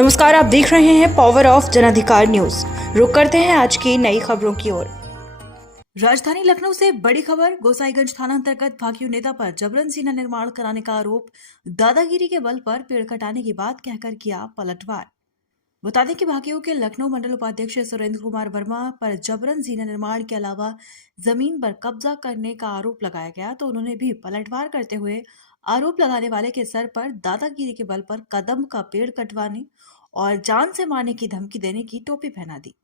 नमस्कार, आप देख रहे हैं पावर ऑफ जनाधिकार न्यूज। रुक करते हैं आज की नई खबरों की ओर। राजधानी लखनऊ से बड़ी खबर। गोसाईगंज थाना अंतर्गत भाकियू नेता पर जबरन सीना निर्माण कराने का आरोप। दादागिरी के बल पर पेड़ कटाने की बात कहकर किया पलटवार। बता दें कि भाकियू के लखनऊ मंडल उपाध्यक्ष सुरेंद्र कुमार वर्मा पर जबरन जीना निर्माण के अलावा जमीन पर कब्जा करने का आरोप लगाया गया, तो उन्होंने भी पलटवार करते हुए आरोप लगाने वाले के सर पर दादागिरी के बल पर कदम का पेड़ कटवाने और जान से मारने की धमकी देने की टोपी पहना दी।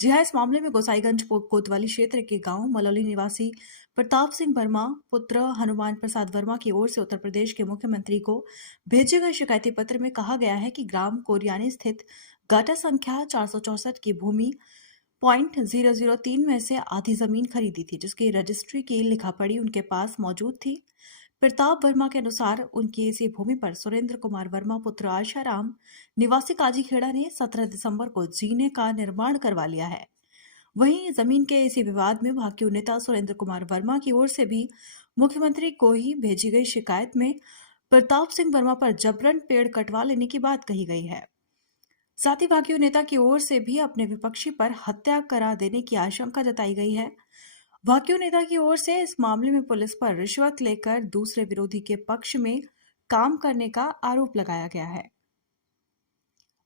जी हां, इस मामले में गोसाईगंज कोतवाली क्षेत्र के गांव मलौली निवासी प्रताप सिंह वर्मा पुत्र हनुमान प्रसाद वर्मा की ओर से उत्तर प्रदेश के मुख्यमंत्री को भेजे गए शिकायती पत्र में कहा गया है कि ग्राम कोरियानी स्थित गाटा संख्या 464 की भूमि .003 में से आधी जमीन खरीदी थी, जिसकी रजिस्ट्री की लिखापढ़ी उनके पास मौजूद थी। प्रताप वर्मा के अनुसार उनकी इसी भूमि पर सुरेंद्र कुमार वर्मा पुत्र आशाराम निवासी काजीखेड़ा ने 17 दिसंबर को जीने का निर्माण करवा लिया है। वहीं जमीन के इसी विवाद में भाकियू नेता सुरेंद्र कुमार वर्मा की ओर से भी मुख्यमंत्री को ही भेजी गई शिकायत में प्रताप सिंह वर्मा पर जबरन पेड़ कटवा लेने की बात कही गई है। साथ ही भाकियू नेता की ओर से भी अपने विपक्षी पर हत्या करा देने की आशंका जताई गई है। भाकियू नेता की ओर से इस मामले में पुलिस पर रिश्वत लेकर दूसरे विरोधी के पक्ष में काम करने का आरोप लगाया गया है।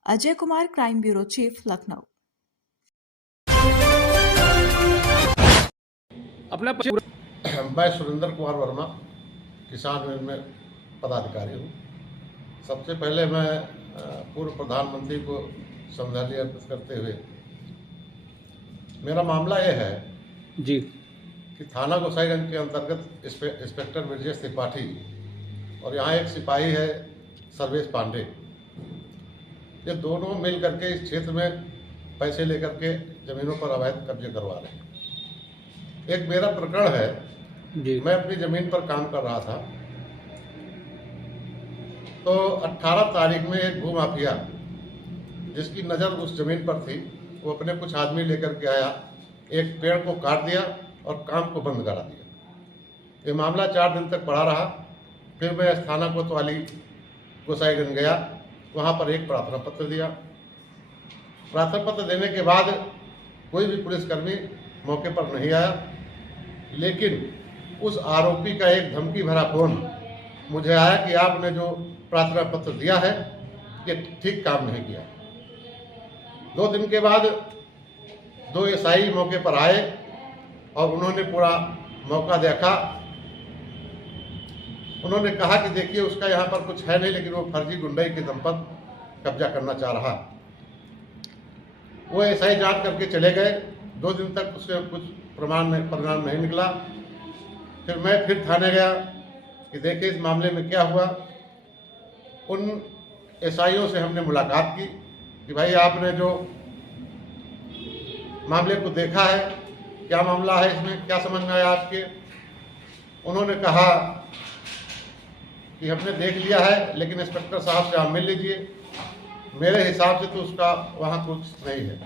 Ajay Kumar, crime bureau chief, Lucknow. मैं सुरेंद्र कुमार वर्मा, किसान यूनियन में पदाधिकारी हूँ। सबसे पहले मैं पूर्व प्रधानमंत्री को श्रद्धांजलि अर्पित करते हुए, मेरा मामला यह है जी कि थाना गोसाईगंज के अंतर्गत इंस्पेक्टर ब्रजेश त्रिपाठी और यहाँ एक सिपाही है सर्वेश पांडे, ये दोनों मिल करके इस क्षेत्र में पैसे लेकर के जमीनों पर अवैध कब्जे करवा रहे हैं। एक मेरा प्रकरण है जी। मैं अपनी जमीन पर काम कर रहा था, तो 18 तारीख में एक भूमाफिया जिसकी नज़र उस जमीन पर थी, वो अपने कुछ आदमी लेकर के आया, एक पेड़ को काट दिया और काम को बंद करा दिया। ये मामला 4 दिन तक पड़ा रहा। फिर मैं थाना कोतवाली गोसाईगंज गया, वहाँ पर एक प्रार्थना पत्र दिया। प्रार्थना पत्र देने के बाद कोई भी पुलिसकर्मी मौके पर नहीं आया, लेकिन उस आरोपी का एक धमकी भरा फोन मुझे आया कि आपने जो प्रार्थना पत्र दिया है ये ठीक काम नहीं किया। 2 दिन के बाद 2 एसआई मौके पर आए और उन्होंने पूरा मौका देखा। उन्होंने कहा कि देखिए, उसका यहाँ पर कुछ है नहीं, लेकिन वो फर्जी गुंडाई के दम पर कब्जा करना चाह रहा। वो एसआई जांच करके चले गए। 2 दिन तक उससे कुछ परिणाम नहीं निकला। फिर मैं थाने गया कि देखिए इस मामले में क्या हुआ। उन एसआईओं से हमने मुलाकात की कि भाई आपने जो मामले को देखा है, क्या मामला है, इसमें क्या समझ में आया आपके। उन्होंने कहा कि हमने देख लिया है, लेकिन इंस्पेक्टर साहब से आप मिल लीजिए। मेरे हिसाब से तो उसका वहाँ कुछ नहीं है।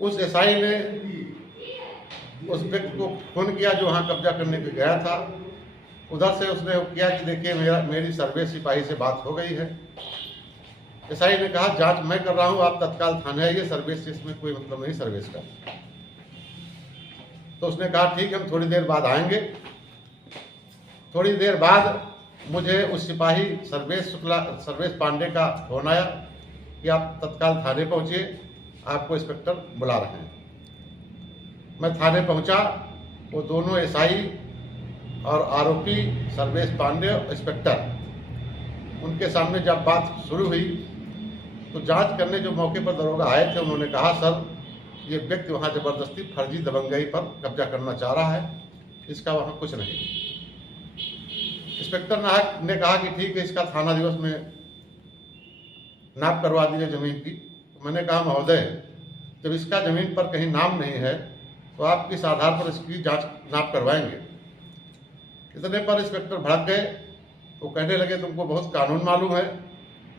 उस एसआई ने उस व्यक्ति को फोन किया जो वहाँ कब्जा करने के गया था। उधर से उसने किया कि देखिए मेरी सर्वे सिपाही से बात हो गई है। एसआई ने कहा जांच मैं कर रहा हूँ, आप तत्काल थाने आइए, सर्विस से इसमें कोई मतलब नहीं सर्विस का। तो उसने कहा ठीक है, हम थोड़ी देर बाद आएंगे। थोड़ी देर बाद मुझे उस सिपाही सर्वेश पांडे का फोन आया कि आप तत्काल थाने पहुंचिए, आपको इंस्पेक्टर बुला रहे हैं। मैं थाने पहुंचा। वो दोनों एसआई और आरोपी सर्वेश पांडे और इंस्पेक्टर, उनके सामने जब बात शुरू हुई तो जांच करने जो मौके पर दरोगा आए थे, उन्होंने कहा सर ये व्यक्ति वहाँ जबरदस्ती फर्जी दबंगई पर कब्जा करना चाह रहा है, इसका वहाँ कुछ नहीं। इंस्पेक्टर ने कहा कि ठीक है, इसका थाना दिवस में नाप करवा दीजिए जमीन की। तो मैंने कहा महोदय, जब इसका जमीन पर कहीं नाम नहीं है तो आप किस आधार पर इसकी जांच नाप करवाएंगे। इतने पर इंस्पेक्टर भड़क गए। वो कहने लगे तुमको बहुत कानून मालूम है,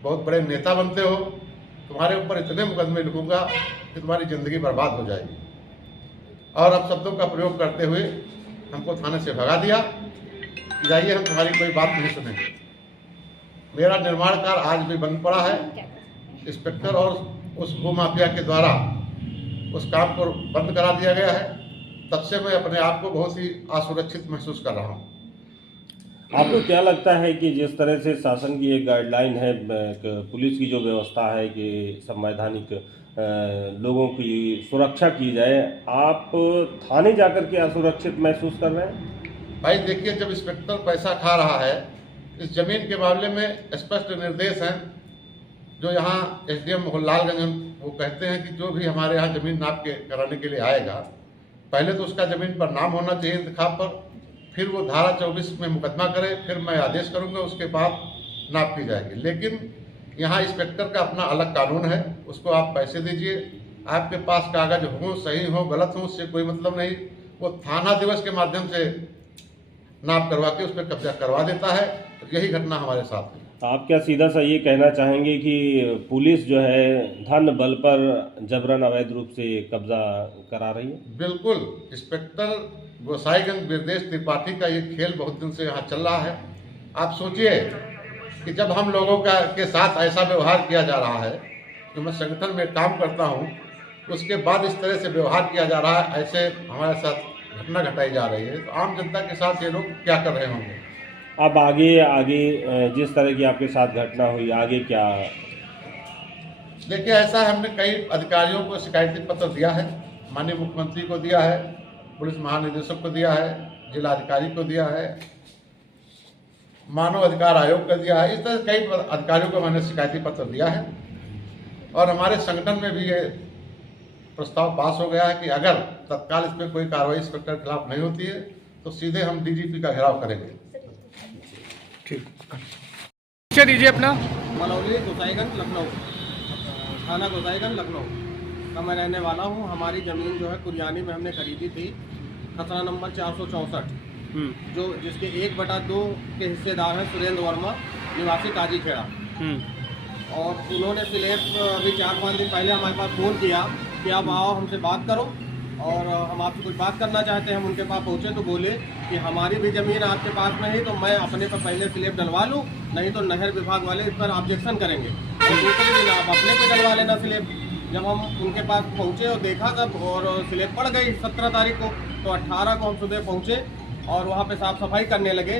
बहुत बड़े नेता बनते हो, तुम्हारे ऊपर इतने मुकदमे लिखूंगा कि तुम्हारी ज़िंदगी बर्बाद हो जाएगी। और अब शब्दों का प्रयोग करते हुए हमको थाने से भगा दिया कि जाइए, हम तुम्हारी कोई बात नहीं सुनेंगे। मेरा निर्माण कार्य आज भी बंद पड़ा है। इंस्पेक्टर और उस भूमाफिया के द्वारा उस काम को बंद करा दिया गया है। तब से मैं अपने आप को बहुत ही असुरक्षित महसूस कर रहा हूँ। आपको क्या लगता है कि जिस तरह से शासन की एक गाइडलाइन है, पुलिस की जो व्यवस्था है कि संवैधानिक लोगों की सुरक्षा की जाए, आप थाने जाकर के असुरक्षित महसूस कर रहे हैं? भाई देखिए, जब इंस्पेक्टर पैसा खा रहा है, इस जमीन के मामले में स्पष्ट निर्देश हैं जो यहाँ एसडीएम लालगंज वो कहते हैं कि जो भी हमारे यहाँ जमीन नाप के कराने के लिए आएगा, पहले तो उसका जमीन पर नाम होना चाहिए इंतखाब पर, फिर वो धारा 24 में मुकदमा करे, फिर मैं आदेश करूंगा, उसके बाद नाप की जाएगी। लेकिन यहाँ इंस्पेक्टर का अपना अलग कानून है, उसको आप पैसे दीजिए, आपके पास कागज हो, सही हो, गलत हो, उससे कोई मतलब नहीं। वो थाना दिवस के माध्यम से नाप करवा के उस पर कब्जा करवा देता है। यही घटना हमारे साथ है। आप क्या सीधा सा ये कहना चाहेंगे कि पुलिस जो है धन बल पर जबरन अवैध रूप से कब्जा करा रही है? बिल्कुल। इंस्पेक्टर गोसाईगंज बिरदेश त्रिपाठी का ये खेल बहुत दिन से यहाँ चल रहा है। आप सोचिए कि जब हम लोगों के साथ ऐसा व्यवहार किया जा रहा है, जो मैं संगठन में काम करता हूँ, उसके बाद इस तरह से व्यवहार किया जा रहा है, ऐसे हमारे साथ घटना घटाई जा रही है, तो आम जनता के साथ ये लोग क्या कर रहे होंगे। अब आगे जिस तरह की आपके साथ घटना हुई, आगे क्या? देखिए, ऐसा हमने कई अधिकारियों को शिकायती पत्र दिया है, माननीय मुख्यमंत्री को दिया है, पुलिस महानिदेशक को दिया है, जिलाधिकारी को दिया है, मानव अधिकार आयोग को दिया है। इस तरह कई अधिकारियों को मैंने शिकायती पत्र दिया है और हमारे संगठन में भी ये प्रस्ताव पास हो गया है कि अगर तत्काल इस पर कोई कार्रवाई इंस्पेक्टर के खिलाफ नहीं होती है तो सीधे हम डीजीपी का घेराव करेंगे। ठीक, परिचय दीजिए अपना। मलौली गोसाईगंज लखनऊ, थाना गोसाईगंज लखनऊ का मैं रहने वाला हूँ। हमारी ज़मीन जो है कुरियानी में हमने खरीदी थी, खसरा नंबर 464, जो जिसके 1/2 के हिस्सेदार हैं सुरेंद्र वर्मा, निवासी काजीखेड़ा। और उन्होंने स्लेब अभी 4-5 दिन पहले हमारे पास फ़ोन किया कि आप आओ, हमसे बात करो और हम आपसे कुछ बात करना चाहते हैं। हम उनके पास पहुँचे तो बोले कि हमारी भी ज़मीन आपके पास में है, तो मैं अपने पर पहले स्लेब डलवा लूँ, नहीं तो नहर विभाग वाले इस पर ऑब्जेक्शन करेंगे और दूसरे दिन आप अपने पे डलवा लेना स्लेब। जब हम उनके पास पहुँचे और देखा तब, और स्लेब पड़ गई 17 तारीख को, तो 18 को हम सुबह पहुँचे और वहाँ पे साफ़ सफाई करने लगे।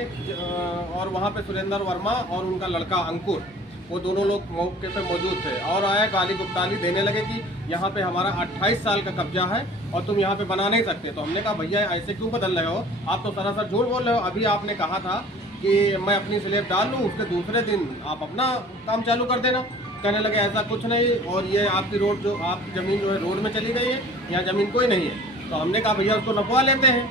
और वहाँ पे सुरेंद्र वर्मा और उनका लड़का अंकुर, वो दोनों लोग मौके पे मौजूद थे और आया गाली गुप्ताली देने लगे कि यहाँ पे हमारा 28 साल का कब्जा है और तुम यहाँ पे बना नहीं सकते। तो हमने कहा भैया ऐसे क्यों बदल रहे हो, आप तो सरासर झूठ बोल रहे हो। अभी आपने कहा था कि मैं अपनी स्लेब डाल लूँ, उसके दूसरे दिन आप अपना काम चालू कर देना। कहने लगे ऐसा कुछ नहीं, और ये आपकी रोड जो आपकी ज़मीन जो है रोड में चली गई है, यहाँ ज़मीन कोई नहीं है। तो हमने कहा भैया उसको नपवा लेते हैं,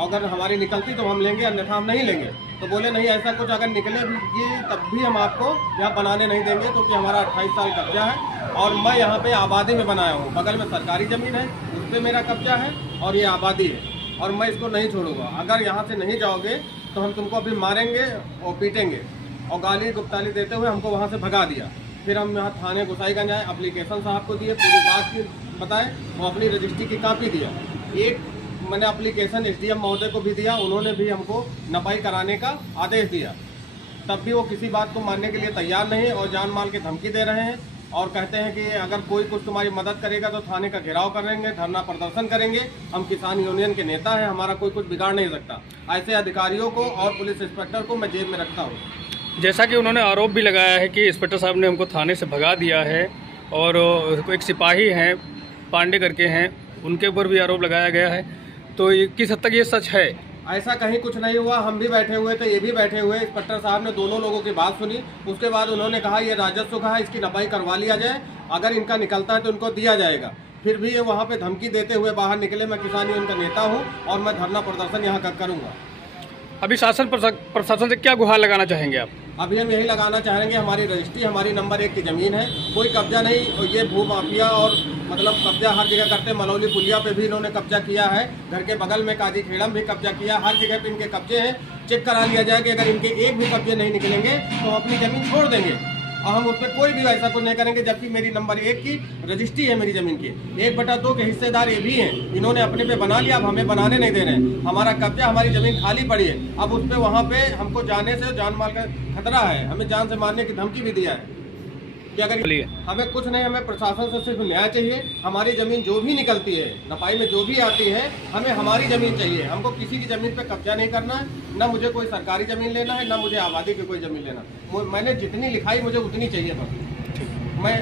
अगर हमारी निकलती तो हम लेंगे, अन्यथा हम नहीं लेंगे। तो बोले नहीं, ऐसा कुछ अगर निकले भी तब भी हम आपको यहाँ बनाने नहीं देंगे, क्योंकि हमारा 28 साल कब्जा है और मैं यहाँ पे आबादी में बनाया हूँ। बगल में सरकारी ज़मीन है, उस पर मेरा कब्जा है और ये आबादी है और मैं इसको नहीं छोड़ूंगा। अगर यहाँ से नहीं जाओगे तो हम तुमको अभी मारेंगे और पीटेंगे। और गाली गुप्ताली देते हुए हमको वहाँ से भगा दिया। फिर हम यहाँ थाने गोसाईगंज आए, एप्लीकेशन साहब को दिए, पूरी बात की बताए, वो अपनी रजिस्ट्री की कापी दिया। एक मैंने एप्लीकेशन एसडीएम महोदय को भी दिया, उन्होंने भी हमको नपाई कराने का आदेश दिया। तब भी वो किसी बात को मानने के लिए तैयार नहीं और जान माल की धमकी दे रहे हैं और कहते हैं कि अगर कोई कुछ तुम्हारी मदद करेगा तो थाने का घेराव करेंगे, धरना प्रदर्शन करेंगे। हम किसान यूनियन के नेता हैं, हमारा कोई कुछ बिगाड़ नहीं सकता। ऐसे अधिकारियों को और पुलिस इंस्पेक्टर को मैं जेब में रखता हूँ। जैसा कि उन्होंने आरोप भी लगाया है कि इंस्पेक्टर साहब ने हमको थाने से भगा दिया है और एक सिपाही हैं पांडे करके हैं, उनके ऊपर भी आरोप लगाया गया है। तो किस हद तक ये सच है? ऐसा कहीं कुछ नहीं हुआ। हम भी बैठे हुए थे, ये भी बैठे हुए। इंस्पेक्टर साहब ने दोनों लोगों की बात सुनी, उसके बाद उन्होंने कहा ये राजस्व का है, इसकी नपाई करवा लिया जाए, अगर इनका निकलता है तो इनको दिया जाएगा। फिर भी ये वहाँ पे धमकी देते हुए बाहर निकले। मैं किसान यूनियन का नेता हूँ और मैं धरना प्रदर्शन यहाँ करूँगा। अभी शासन प्रशासन से क्या गुहार लगाना चाहेंगे आप? अभी हम यही लगाना चाहेंगे, हमारी रजिस्ट्री हमारी नंबर 1 की ज़मीन है, कोई कब्जा नहीं। और ये भू माफिया और मतलब कब्जा हर जगह करते। मलौली पुलिया पे भी इन्होंने कब्जा किया है, घर के बगल में काजीखेड़ा में भी कब्जा किया, हर जगह पे इनके कब्जे हैं। चेक करा लिया जाए कि अगर इनके एक भी कब्जे नहीं निकलेंगे तो अपनी ज़मीन छोड़ देंगे। और हम उस पर कोई भी ऐसा कुछ नहीं करेंगे, जबकि मेरी नंबर 1 की रजिस्ट्री है मेरी ज़मीन की। 1/2 के हिस्सेदार ये भी हैं, इन्होंने अपने पे बना लिया, अब हमें बनाने नहीं दे रहे हैं। हमारा कब्जा, हमारी ज़मीन खाली पड़ी है, अब उस पर वहाँ पे हमको जाने से जान माल का खतरा है, हमें जान से मारने की धमकी भी दिया है कि अगर हमें कुछ नहीं, हमें प्रशासन से सिर्फ न्याय चाहिए। हमारी ज़मीन जो भी निकलती है, नपाई में जो भी आती है, हमें हमारी ज़मीन चाहिए। हमको किसी की ज़मीन पे कब्जा नहीं करना है, ना मुझे कोई सरकारी ज़मीन लेना है, ना मुझे आबादी की कोई ज़मीन लेना। मैंने जितनी लिखाई मुझे उतनी चाहिए बस। मैं